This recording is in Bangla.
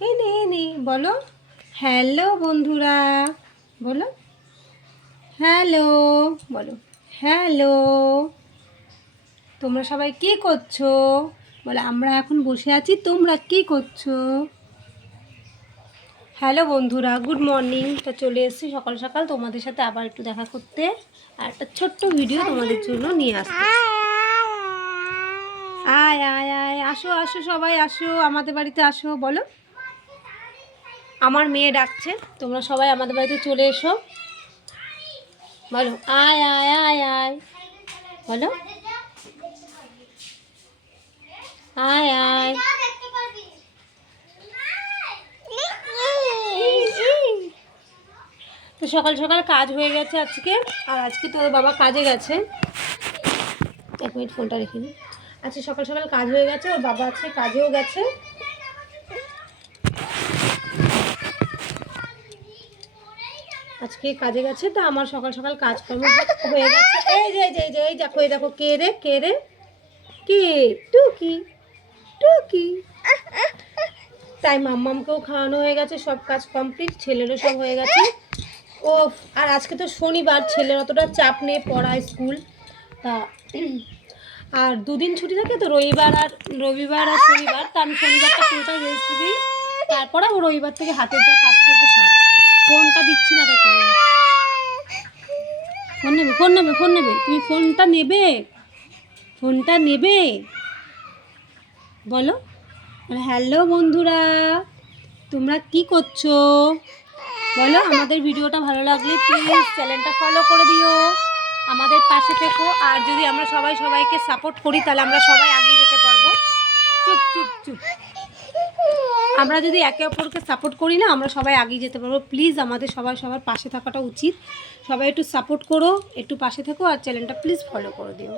এনে বলো হ্যালো বন্ধুরা, বলো হ্যালো, বলো হ্যালো। তোমরা সবাই কি করছো? বলে আমরা এখন বসে আছি, তোমরা কি করছো? হ্যালো বন্ধুরা, গুড মর্নিং। তো চলে এসেছি সকাল সকাল তোমাদের সাথে আবার একটু দেখা করতে, আর একটা ছোট্ট ভিডিও তোমাদের জন্য নিয়ে আসতে। আয় আয় আয়, আসো আসো, সবাই আসো, আমাদের বাড়িতে আসো। বলো, আমার মেয়ে ডাকছে, তোমরা সবাই আমাদের বাড়িতে চলে এসো। বলো আয় আয় আয় আয়, বলো আয় আয়। তো সকাল সকাল কাজ হয়ে গেছে আজকে, আর আজকে তোর বাবা কাজে গেছে। এক মিনিট ফোনটা রেখে নিই। আজকে সকাল সকাল কাজ হয়ে গেছে, ওর বাবা আজকে কাজেও গেছে। আজকে কাজে গেছে, তো আমার সকাল সকাল কাজকর্ম হয়ে গেছে। এই যে এই যে এই দেখো, এই দেখো, কে রে কে রে, কে? টুকি টুকি। তাই মাম্মামকেও খাওয়ানো হয়ে গেছে, সব কাজ কমপ্লিট, ছেলেরও সব হয়ে গেছে। ও, আর আজকে তো শনিবার, ছেলের অতটা চাপ নেই পড়ায়, স্কুল তা। আর দুদিন ছুটি থাকে তো, রবিবার আর শনিবার। তা আমি শনিবারটা পুরোটা রেস্ট দিই, তারপরে ও রবিবার থেকে হাতের যা কাজ থাকবে সব। ফোনটা দিচ্ছি না, দেখো ফোন নেবে, ফোন নেবে, ফোন নেবে, তুমি ফোনটা নেবে, ফোনটা নেবে। বলো হ্যালো বন্ধুরা, তোমরা কি করছো? বলো, আমাদের ভিডিওটা ভালো লাগলে প্লিজ চ্যানেলটা ফলো করে দিও, আমাদের পাশে থেকো। আর যদি আমরা সবাই সবাইকে সাপোর্ট করি, তাহলে আমরা সবাই এগিয়ে যেতে পারবো। চুপ চুপ চুপ। আমরা যদি একে অপরকে সাপোর্ট করি না, আমরা সবাই এগিয়ে যেতে পারবো। প্লিজ আমাদের সবার পাশে থাকাটা উচিত। সবাই একটু সাপোর্ট করো, একটু পাশে থেকো, আর চ্যানেলটা প্লিজ ফলো করে দিও।